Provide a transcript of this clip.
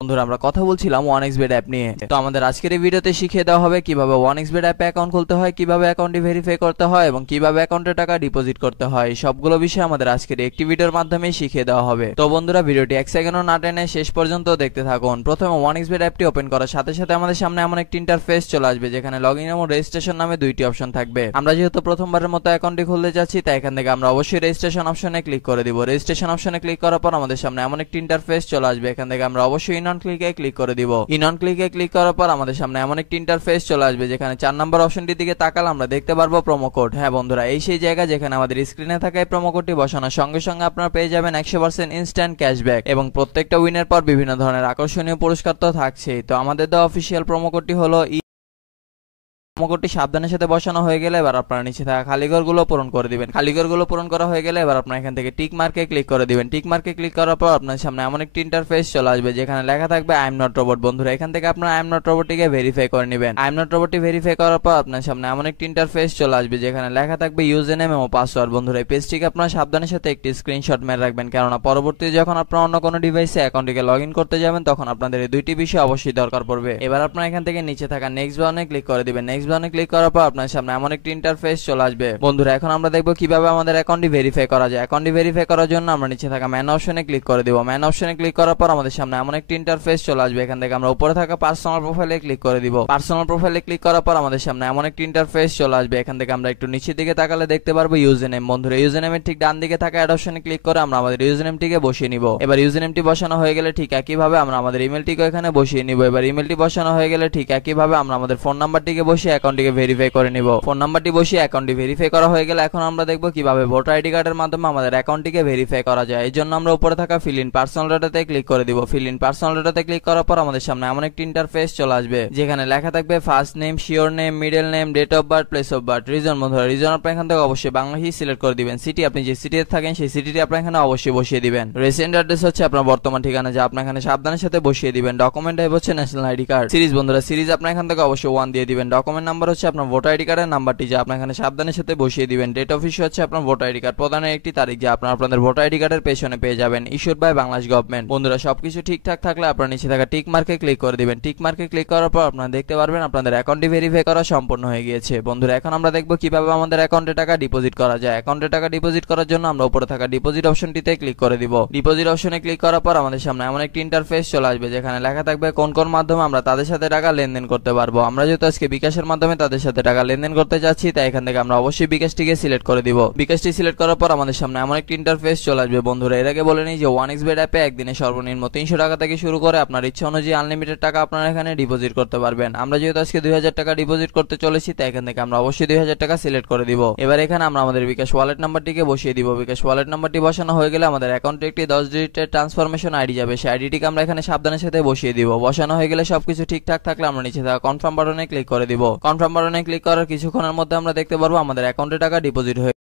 বন্ধুরা আমরা কথা বলছিলাম 1xBet অ্যাপ নিয়ে। তো আমাদের আজকের এই ভিডিওতে শিখিয়ে দেওয়া হবে কিভাবে 1xBet অ্যাপে অ্যাকাউন্ট খুলতে হয়, কিভাবে অ্যাকাউন্টটি ভেরিফাই করতে হয় এবং কিভাবে অ্যাকাউন্টে টাকা ডিপোজিট করতে হয়। সবগুলো বিষয় আমাদের আজকের একটি ভিডিওর মাধ্যমে শিখিয়ে দেওয়া হবে। তো বন্ধুরা ভিডিওটি এক সেকেন্ডও না টেনে শেষ পর্যন্ত দেখতে থাকুন। প্রথমে 1xBet অ্যাপটি ওপেন করার সাথে সাথে আমাদের সামনে এমন একটি ইন্টারফেস চলে আসবে যেখানে লগইন এবং রেজিস্ট্রেশন নামে দুইটি অপশন থাকবে। আমরা যেহেতু প্রথমবারের মতো অ্যাকাউন্টটি খুলতে যাচ্ছি তাই এখান থেকে আমরা অবশ্যই রেজিস্ট্রেশন অপশনে ক্লিক করে দিব। রেজিস্ট্রেশন অপশনে ক্লিক করার পর আমাদের সামনে এমন একটি ইন্টারফেস চলে আসবে। এখান থেকে আমরা অবশ্যই ইন অন ক্লিকে ক্লিক করে দিব। ইন অন ক্লিকে ক্লিক করার পর আমাদের সামনে এমন একটি ইন্টারফেস চলে আসবে যেখানে 4 নম্বর অপশনটির দিকে তাকালে আমরা দেখতে পারবো প্রোমো কোড। হ্যাঁ বন্ধুরা, এই সেই জায়গা যেখানে আমাদের স্ক্রিনে থাকা এই প্রোমো কোডটি বসানোর সঙ্গে সঙ্গে আপনারা পেয়ে যাবেন 100% ইনস্ট্যান্ট ক্যাশব্যাক এবং প্রত্যেকটা উইনের পর বিভিন্ন ধরনের আকর্ষণীয় পুরস্কার তো থাকছেই। তো আমাদের দেওয়া অফিসিয়াল প্রোমো কোডটি হলো প্রোমো কোডটি সাবধানের সাথে বসানো হয়ে গেলে এবার আপনারা নিচে থাকা খালিঘরগুলো পূরণ করে দিবেন। খালিঘরগুলো পূরণ করা হয়ে গেলে এবার আপনারা এখান থেকে টিক মার্কে ক্লিক করে দিবেন। টিক মার্কে ক্লিক করার পর আপনার সামনে এমন একটি ইন্টারফেস চলে আসবে যেখানে লেখা থাকবে আই এম নট রোবট। বন্ধুরা এখান থেকে আপনারা আই এম নট রোবটটিকে ভেরিফাই করে নেবেন। আই এম নট রোবটটি ভেরিফাই করার পর আপনার সামনে এমন একটি ইন্টারফেস চলে আসবে যেখানে লেখা থাকবে ইউজার নেম এবং পাসওয়ার্ড। বন্ধুরা এই পেজটিকে আপনারা সাবধানের সাথে একটি স্ক্রিনশট মেরে রাখবেন, কেননা পরবর্তীতে যখন আপনারা অন্য কোনো ডিভাইসে অ্যাকাউন্টটিকে লগ ইন করতে যাবেন তখন আপনাদের এই দুইটি বিষয় অবশ্যই দরকার পড়বে। এবার আপনারা এখান থেকে নিচে থাকা নেক্সট বাটনে ক্লিক করে দিবেন। নেক্সট বাটনে ক্লিক করার পর আপনার সামনে এমন একটি ইন্টারফেস চলে আসবে। বন্ধুরা এখন আমরা দেখব কিভাবে আমাদের অ্যাকাউন্টটি ভেরিফাই করা যায়। অ্যাকাউন্টটি ভেরিফাই করার জন্য আমরা নিচে থাকা ম্যান অপশনে ক্লিক করে দেব। ম্যান অপশনে ক্লিক করার পর আমাদের সামনে এমন একটি ইন্টারফেস চলে আসবে। এখান থেকে আমরা উপরে থাকা পার্সোনাল প্রোফাইলে ক্লিক করে দিব। পার্সোনাল প্রোফাইলে ক্লিক করার পর আমাদের সামনে এমন একটি ইন্টারফেস চলে আসবে। এখান থেকে আমরা একটু নিচের দিকে তাকালে দেখতে পারবো ইউজার নেম। বন্ধুরা ইউজার নেমের ঠিক ডান দিকে থাকা অ্যাড অপশনে ক্লিক করে আমরা আমাদের ইউজার নেমটিকে বসিয়ে নিব। এবার ইউজার নেমটি বসানো হয়ে গেলে ঠিক একইভাবে আমরা আমাদের ইমেলটিকে এখানে বসিয়ে নিব। এবার ইমেলটি বসানো হয়ে গেলে ঠিক একইভাবে আমরা আমাদের ফোন নাম্বারটিকে বসিয়ে অ্যাকাউন্টটিকে ভেরিফাই করে নিব। ফোন নাম্বারটি বসিয়ে অ্যাকাউন্টটি ভেরিফাই করা হয়ে গেলে এখন আমরা দেখব কিভাবে ভোটার আইডি কার্ডের মাধ্যমে আমাদের অ্যাকাউন্টটিকে ভেরিফাই করা যায়। এই জন্য আমরা উপরে থাকা ফিল ইন পার্সোনাল ডাটাতে ক্লিক করে দিব। ফিল ইন পার্সোনাল ডাটাতে ক্লিক করার পর আমাদের সামনে এমন একটি ইন্টারফেস চলে আসবে যেখানে লেখা থাকবে first name, surname, middle name, date of birth, place of birth, reason. বন্ধুরা রিজন আপনি এখান থেকে অবশ্যই বাংলাদেশই সিলেক্ট করে দিবেন। সিটি আপনি যে সিটিতে থাকেন সেই সিটিটি আপনি এখানে অবশ্যই বসিয়ে দিবেন। রেসিডেন্ট অ্যাড্রেস হচ্ছে আপনার বর্তমান ঠিকানা যা আপনি এখানে সাবধানের সাথে বসিয়ে দিবেন। ডকুমেন্ট টাইপ হচ্ছে ন্যাশনাল আইডি কার্ড। সিরিজ বন্ধুরা সিরিজ আপনি এখান থেকে অবশ্যই 1 দিয়ে দিবেন। ডকুমেন্ট নাম্বার হচ্ছে আপনার ভোটার আইডি কার্ডের নাম্বারটি যা আপনি এখানে সাবধানের সাথে বসিয়ে দিবেন। ডেট অফ ইস্যু হচ্ছে আপনার ভোটার আইডি কার্ড প্রদানের একটি তারিখ যা আপনারা আপনাদের ভোটার আইডি কার্ডের পেছনে পেয়ে যাবেন। Issued by Bangladesh government. বন্ধুরা সবকিছু ঠিকঠাক থাকলে আপনারা নিচে থাকা টিক মার্কে ক্লিক করে দিবেন। টিক মার্কে ক্লিক করার পর আপনারা দেখতে পারবেন আপনাদের অ্যাকাউন্টটি ভেরিফাই করা সম্পূর্ণ হয়ে গিয়েছে। বন্ধুরা এখন আমরা দেখব কিভাবে আমাদের অ্যাকাউন্টে টাকা ডিপোজিট করা যায়। অ্যাকাউন্টে টাকা ডিপোজিট করার জন্য আমরা উপরে থাকা ডিপোজিট অপশনটিতে ক্লিক করে দিব। ডিপোজিট অপশনে ক্লিক করার পর আমাদের সামনে এমন একটি ইন্টারফেস চলে আসবে যেখানে লেখা থাকবে কোন কোন মাধ্যমে আমরা তাদের সাথে টাকা লেনদেন করতে পারবো। আমরা যেহেতু আজকে বিকাশের মাধ্যমে তাদের সাথে টাকা লেনদেন করতে যাচ্ছি তাই এখান থেকে আমরা অবশ্যই বিকাশটিকে সিলেক্ট করে দিব। বিকাশটি সিলেক্ট করার পর আমাদের সামনে এমন একটি ইন্টারফেস চলে আসবে। বন্ধুরা এর আগে বলে নিই যে 1xBet অ্যাপে একদিনে সর্বনিম্ন 300 টাকা থেকে শুরু করে আপনার ইচ্ছা অনুযায়ী আনলিমিটেড টাকা আপনারা এখানে ডিপোজিট করতে পারবেন। আমরা যেহেতু আজকে 2000 টাকা ডিপোজিট করতে চলেছি তাই এখান থেকে আমরা অবশ্যই 2000 টাকা সিলেক্ট করে দিব। এবার এখানে আমরা আমাদের বিকাশ ওয়ালেট নাম্বারটিকে বসিয়ে দিব। বিকাশ ওয়ালেট নাম্বারটি বসানো হয়ে গেলে আমাদের অ্যাকাউন্টে একটি 10 ডিজিটের ট্রান্সফরমেশন আইডি যাবে। সেই আইডিটিকে আমরা এখানে সাবধানের সাথে বসিয়ে দিব। বসানো হয়ে গেলে সবকিছু ঠিকঠাক থাকলে আমরা নিচে থাকা কনফার্ম বাটনে ক্লিক করে দিব। কনফার্ম বাটনে ক্লিক করার কিছুক্ষণের মধ্যে আমরা দেখতে পারবো আমাদের অ্যাকাউন্টে টাকা ডিপোজিট হয়ে